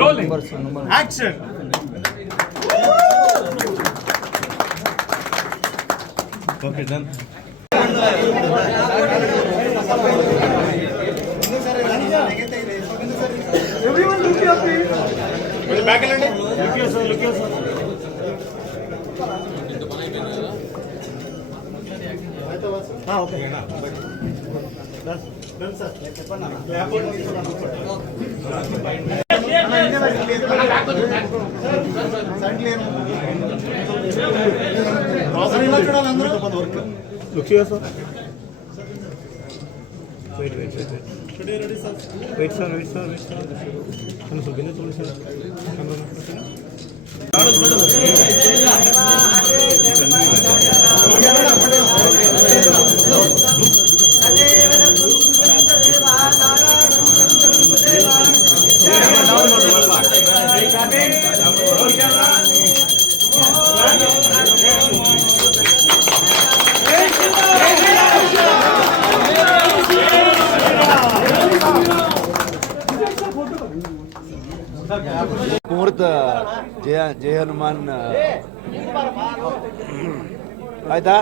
Rolling. Action. Okay, done. Everyone look here, please. Back and look here, sir. Look here, sir. Okay. Done, sir. Look here, sir. Wait. Should I ready, sir? Wait, sir. Come, sir. Sir. ಮುಹೂರ್ತ ಜಯ ಹನುಮಾನ್ ಆಯ್ತಾ?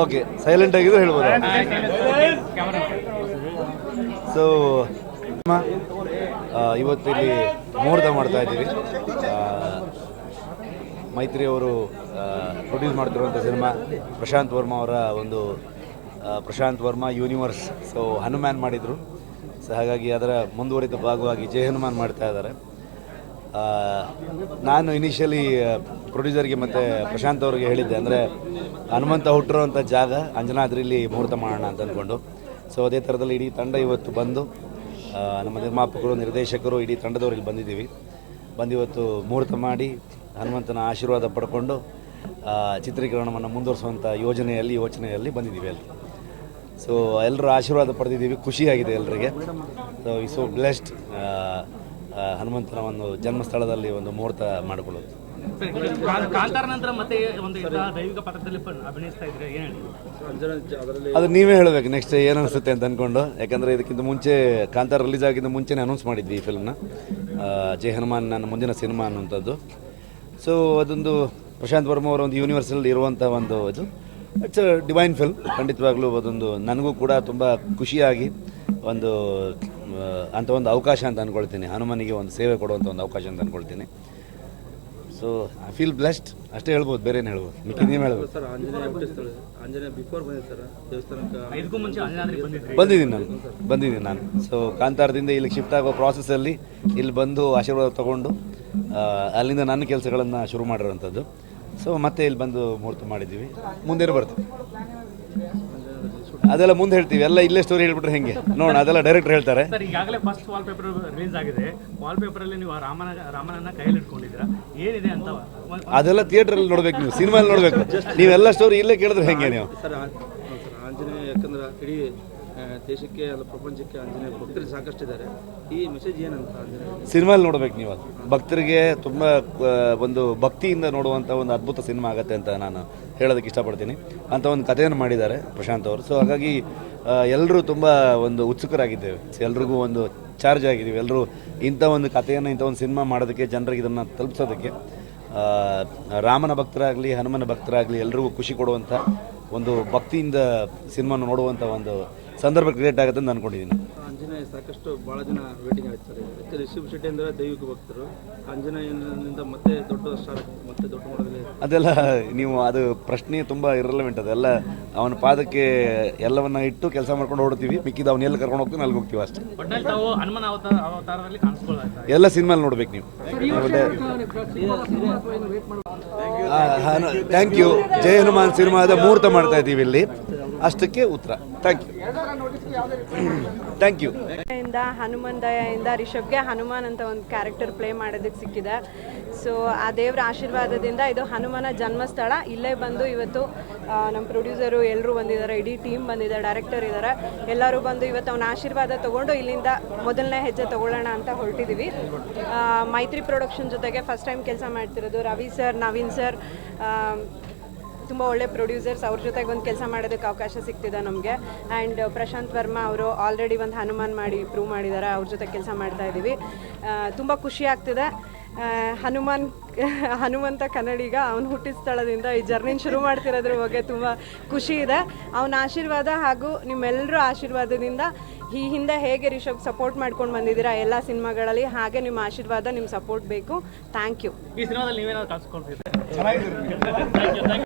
Okay, silent ಆಗಿದ್ದು ಹೇಳ್ಬೋದು. So ಇವತ್ತು ಇಲ್ಲಿ ಮುಹೂರ್ತ ಮಾಡ್ತಾ ಇದ್ದೀವಿ. ಮೈತ್ರಿ ಅವರು ಪ್ರೊಡ್ಯೂಸ್ ಮಾಡ್ತಿರುವಂಥ ಸಿನಿಮಾ ಪ್ರಶಾಂತ್ ವರ್ಮಾ ಅವರ ಒಂದು ಪ್ರಶಾಂತ್ ವರ್ಮಾ ಯೂನಿವರ್ಸ್. ಸೊ ಹನುಮಾನ್ ಮಾಡಿದರು. ಸೊ ಹಾಗಾಗಿ ಅದರ ಮುಂದುವರಿದ ಭಾಗವಾಗಿ ಜಯ ಹನುಮಾನ್ ಮಾಡ್ತಾ ಇದ್ದಾರೆ. ನಾನು ಇನಿಷಿಯಲಿ ಪ್ರೊಡ್ಯೂಸರ್ಗೆ ಮತ್ತು ಪ್ರಶಾಂತ್ ಅವ್ರಿಗೆ ಹೇಳಿದ್ದೆ, ಅಂದರೆ ಹನುಮಂತ ಹುಟ್ಟಿರುವಂಥ ಜಾಗ ಅಂಜನಾದ್ರಿಲಿ ಮುಹೂರ್ತ ಮಾಡೋಣ ಅಂತ ಅಂದ್ಕೊಂಡು. ಸೊ ಅದೇ ಥರದಲ್ಲಿ ಇಡೀ ತಂಡ ಇವತ್ತು ಬಂದು ನಮ್ಮ ನಿರ್ಮಾಪಕರು, ನಿರ್ದೇಶಕರು, ಇಡೀ ತಂಡದವ್ರು ಇಲ್ಲಿ ಬಂದಿವತ್ತು ಮುಹೂರ್ತ ಮಾಡಿ ಹನುಮಂತನ ಆಶೀರ್ವಾದ ಪಡ್ಕೊಂಡು ಚಿತ್ರೀಕರಣವನ್ನು ಮುಂದುವರಿಸುವಂಥ ಯೋಚನೆಯಲ್ಲಿ ಬಂದಿದ್ದೀವಿ ಎಲ್ಲರೂ. ಸೊ ಎಲ್ಲರೂ ಆಶೀರ್ವಾದ ಪಡೆದಿದ್ದೀವಿ, ಖುಷಿಯಾಗಿದೆ ಎಲ್ಲರಿಗೆ. ಸೊ ಈ ಸೋ ಬ್ಲೆಸ್ಡ್ ಹನುಮಂತನ ಒಂದು ಜನ್ಮಸ್ಥಳದಲ್ಲಿ ಒಂದು ಮುಹೂರ್ತ ಮಾಡಿಕೊಳ್ಳೋದು. ಅದು ನೀವೇ ಹೇಳಬೇಕು ನೆಕ್ಸ್ಟ್ ಏನು ಅನಿಸುತ್ತೆ ಅಂತ ಅಂದ್ಕೊಂಡು. ಯಾಕಂದರೆ ಇದಕ್ಕಿಂತ ಮುಂಚೆ ಕಾಂತಾರ ರಿಲೀಸ್ ಆಗಿಂತ ಮುಂಚೆನೇ ಅನೌನ್ಸ್ ಮಾಡಿದ್ವಿ ಈ ಫಿಲ್ಮ್ನ, ಜಯ ಹನುಮಾನ್ ನನ್ನ ಮುಂದಿನ ಸಿನಿಮಾ ಅನ್ನುವಂಥದ್ದು. ಸೊ ಅದೊಂದು ಪ್ರಶಾಂತ್ ವರ್ಮಾ ಅವರ ಒಂದು ಯೂನಿವರ್ಸಲ್ ಇರುವಂಥ ಒಂದು ಇದು ಇಟ್ಸ್ ಅ ಡಿವೈನ್ ಫಿಲ್ಮ್. ಖಂಡಿತವಾಗ್ಲೂ ಅದೊಂದು ನನಗೂ ಕೂಡ ತುಂಬ ಖುಷಿಯಾಗಿ ಒಂದು ಅಂಥ ಒಂದು ಅವಕಾಶ ಅಂತ ಅಂದ್ಕೊಳ್ತೀನಿ. ಹನುಮನಿಗೆ ಒಂದು ಸೇವೆ ಕೊಡುವಂಥ ಒಂದು ಅವಕಾಶ ಅಂತ ಅಂದ್ಕೊಳ್ತೀನಿ. ಸೊ ಐ ಫೀಲ್ ಬ್ಲೆಸ್ಡ್, ಅಷ್ಟೇ ಹೇಳ್ಬೋದು, ಬೇರೆ ಏನು ಹೇಳ್ಬೋದು, ಮಿಕ್ಕಿ ನೀವು ಹೇಳ್ಬೋದು. ಬಂದಿದ್ದೀನಿ ನಾನು. ಸೊ ಕಾಂತಾರದಿಂದ ಇಲ್ಲಿಗೆ ಶಿಫ್ಟ್ ಆಗೋ ಪ್ರಾಸೆಸ್ಸಲ್ಲಿ ಇಲ್ಲಿ ಬಂದು ಆಶೀರ್ವಾದ ತೊಗೊಂಡು ಅಲ್ಲಿಂದ ನನ್ನ ಕೆಲಸಗಳನ್ನು ಶುರು ಮಾಡಿರೋವಂಥದ್ದು. ಸೊ ಮತ್ತೆ ಇಲ್ಲಿ ಬಂದು ಮುಹೂರ್ತ ಮಾಡಿದ್ದೀವಿ. ಮುಂದೇನು ಬರ್ತೀವಿ ಅದೆಲ್ಲ ಮುಂದೆ ಹೇಳ್ತೀವಿ. ಎಲ್ಲ ಇಲ್ಲೇ ಸ್ಟೋರಿ ಹೇಳ್ಬಿಟ್ರೆ ಹೆಂಗೆ ನೋಡೋಣ, ಅದೆಲ್ಲ ಡೈರೆಕ್ಟರ್ ಹೇಳ್ತಾರೆ. ಈಗಾಗಲೇ ಫಸ್ಟ್ ವಾಲ್ ಪೇಪರ್ ರಿಲೀಸ್ ಆಗಿದೆ. ವಾಲ್ ಪೇಪರ್ ಅಲ್ಲಿ ನೀವು ರಾಮನನ್ನ ಕೈಯಲ್ಲಿ ಇಟ್ಕೊಂಡಿದ್ದೀರಾ, ಏನಿದೆ ಅಂತ ಅದೆಲ್ಲ ಥಿಯೇಟರ್ ನೋಡ್ಬೇಕು, ನೀವು ಸಿನಿಮಾಲ್ಲಿ ನೋಡ್ಬೇಕು. ನೀವೆಲ್ಲ ಸ್ಟೋರಿ ಇಲ್ಲೇ ಕೇಳಿದ್ರೆ ಹೆಂಗೆ ನೀವು? ಆಂಜನೇಯ ಯಾಕಂದ್ರೆ ಇಡೀ ದೇಶಕ್ಕೆ ಅಲ್ಲ ಪ್ರಪಂಚಕ್ಕೆ ಆಂಜನೇಯ ಭಕ್ತರು ಸಾಕಷ್ಟಿದ್ದಾರೆ. ಈ ಮೆಸೇಜ್ ಏನಂತ ಆಂಜನೇಯ ಸಿನಿಮಾಲ್ಲಿ ನೋಡ್ಬೇಕು ನೀವು. ಅದು ಭಕ್ತರಿಗೆ ತುಂಬ ಒಂದು ಭಕ್ತಿಯಿಂದ ನೋಡುವಂಥ ಒಂದು ಅದ್ಭುತ ಸಿನಿಮಾ ಆಗುತ್ತೆ ಅಂತ ನಾನು ಹೇಳೋದಕ್ಕೆ ಇಷ್ಟಪಡ್ತೀನಿ. ಅಂಥ ಒಂದು ಕಥೆಯನ್ನು ಮಾಡಿದ್ದಾರೆ ಪ್ರಶಾಂತ್ ಅವರು. ಸೊ ಹಾಗಾಗಿ ಎಲ್ಲರೂ ತುಂಬ ಒಂದು ಉತ್ಸುಕರಾಗಿದ್ದೇವೆ. ಎಲ್ರಿಗೂ ಒಂದು ಚಾರ್ಜ್ ಆಗಿದ್ದೀವಿ. ಎಲ್ಲರೂ ಇಂಥ ಒಂದು ಕಥೆಯನ್ನು, ಇಂಥ ಒಂದು ಸಿನಿಮಾ ಮಾಡೋದಕ್ಕೆ, ಜನರಿಗೆ ಇದನ್ನು ತಲುಪಿಸೋದಕ್ಕೆ, ರಾಮನ ಭಕ್ತರಾಗಲಿ ಹನುಮನ ಭಕ್ತರಾಗಲಿ ಎಲ್ರಿಗೂ ಖುಷಿ ಕೊಡುವಂಥ ಒಂದು ಭಕ್ತಿಯಿಂದ ಸಿನಿಮಾನ ನೋಡುವಂಥ ಒಂದು ಸಂದರ್ಭ ಕ್ರಿಯೇಟ್ ಆಗುತ್ತೆ ಅಂತ ಅಂದ್ಕೊಂಡಿದ್ದೀನಿ. ಆಂಜನೇಯ ಸಾಕಷ್ಟು ಭಾಳ ಜನ ವೇಟಿಂಗ್ ಆಗ್ತಾರೆ. ರಿಷಬ್ ಶೆಟ್ಟಿ ಅಂದರೆ ದೈವಿಕ ಭಕ್ತರು. ಆಂಜನೇಯನಿಂದ ಮತ್ತೆ ದೊಡ್ಡ ಸ್ಟಾರ್, ಮತ್ತೆ ದೊಡ್ಡ ಮಾಡೋದಲ್ಲಿ ಅದೆಲ್ಲ ನೀವು ಅದು ಪ್ರಶ್ನೆ ತುಂಬ ಇರಲೆವೆಂಟ್. ಅದೆಲ್ಲ ಅವನ ಪಾದಕ್ಕೆ ಎಲ್ಲವನ್ನ ಇಟ್ಟು ಕೆಲಸ ಮಾಡ್ಕೊಂಡು ಹೊಡ್ತೀವಿ. ಮಿಕ್ಕಿದ ಅವನ್ನ ಎಲ್ಲಿ ಕರ್ಕೊಂಡು ಹೋಗ್ತೀವಿ ಅಲ್ಲಿ ಹೋಗ್ತೀವಿ ಅಷ್ಟೇ. ಎಲ್ಲ ಸಿನಿಮಾಲ್ಲಿ ನೋಡ್ಬೇಕು ನೀವು. Thank you. ಜಯ ಹನುಮಾನ್ ಸಿನಿಮಾದ ಮುಹೂರ್ತ ಮಾಡ್ತಾ ಇದ್ದೀವಿ ಇಲ್ಲಿ, ಅಷ್ಟಕ್ಕೆ ಉತ್ತರ. Thank you. ಹನುಮನ್ ದಯಿಂದ ರಿಷಬ್ಗೆ ಹನುಮಾನ್ ಅಂತ ಒಂದು ಕ್ಯಾರೆಕ್ಟರ್ ಪ್ಲೇ ಮಾಡೋದಕ್ಕೆ ಸಿಕ್ಕಿದೆ. ಸೊ ಆ ದೇವರ ಆಶೀರ್ವಾದದಿಂದ ಇದು ಹನುಮನ ಜನ್ಮಸ್ಥಳ. ಇಲ್ಲೇ ಬಂದು ಇವತ್ತು ನಮ್ಮ ಪ್ರೊಡ್ಯೂಸರು ಎಲ್ಲರೂ ಬಂದಿದ್ದಾರೆ, ಇಡೀ ಟೀಮ್ ಬಂದಿದ್ದಾರೆ, ಡೈರೆಕ್ಟರ್ ಇದ್ದಾರೆ, ಎಲ್ಲರೂ ಬಂದು ಇವತ್ತು ಅವನ ಆಶೀರ್ವಾದ ತೊಗೊಂಡು ಇಲ್ಲಿಂದ ಮೊದಲನೇ ಹೆಜ್ಜೆ ತೊಗೊಳ್ಳೋಣ ಅಂತ ಹೊರಟಿದ್ದೀವಿ. ಮೈತ್ರಿ ಪ್ರೊಡಕ್ಷನ್ ಜೊತೆಗೆ ಫಸ್ಟ್ ಟೈಮ್ ಕೆಲಸ ಮಾಡ್ತಿರೋದು ರವಿ ಸರ್, ನವೀನ್ ಸರ್, ತುಂಬ ಒಳ್ಳೆ ಪ್ರೊಡ್ಯೂಸರ್ಸ್, ಅವ್ರ ಜೊತೆಗೆ ಒಂದು ಕೆಲಸ ಮಾಡೋದಕ್ಕೆ ಅವಕಾಶ ಸಿಗ್ತಿದೆ ನಮಗೆ. ಆ್ಯಂಡ್ ಪ್ರಶಾಂತ್ ವರ್ಮಾ ಅವರು ಆಲ್ರೆಡಿ ಒಂದು ಹನುಮಾನ್ ಮಾಡಿ ಪ್ರೂವ್ ಮಾಡಿದ್ದಾರೆ, ಅವ್ರ ಜೊತೆ ಕೆಲಸ ಮಾಡ್ತಾ ಇದ್ದೀವಿ. ತುಂಬ ಖುಷಿ ಆಗ್ತಿದೆ. ಹನುಮಂತ ಕನ್ನಡಿಗ ಅವನು ಹುಟ್ಟಿದ ಸ್ಥಳದಿಂದ ಈ ಜರ್ನಿನ ಶುರು ಮಾಡ್ತಿರೋದ್ರ ಬಗ್ಗೆ ತುಂಬ ಖುಷಿ ಇದೆ. ಅವನ ಆಶೀರ್ವಾದ ಹಾಗೂ ನಿಮ್ಮೆಲ್ಲರ ಆಶೀರ್ವಾದದಿಂದ ಈ ಹಿಂದೆ ಹೇಗೆ ರಿಷಬ್ ಸಪೋರ್ಟ್ ಮಾಡ್ಕೊಂಡು ಬಂದಿದ್ದೀರಾ ಎಲ್ಲ ಸಿನಿಮಾಗಳಲ್ಲಿ, ಹಾಗೆ ನಿಮ್ಮ ಆಶೀರ್ವಾದ, ನಿಮ್ಮ ಸಪೋರ್ಟ್ ಬೇಕು. Thank you. ಈ ಸಿನಿಮಾದಲ್ಲಿ ನೀವೇನಾದ್ರು ಕಾಣಿಸ್ಕೊಳ್ತಿದ್ದೀರಾ?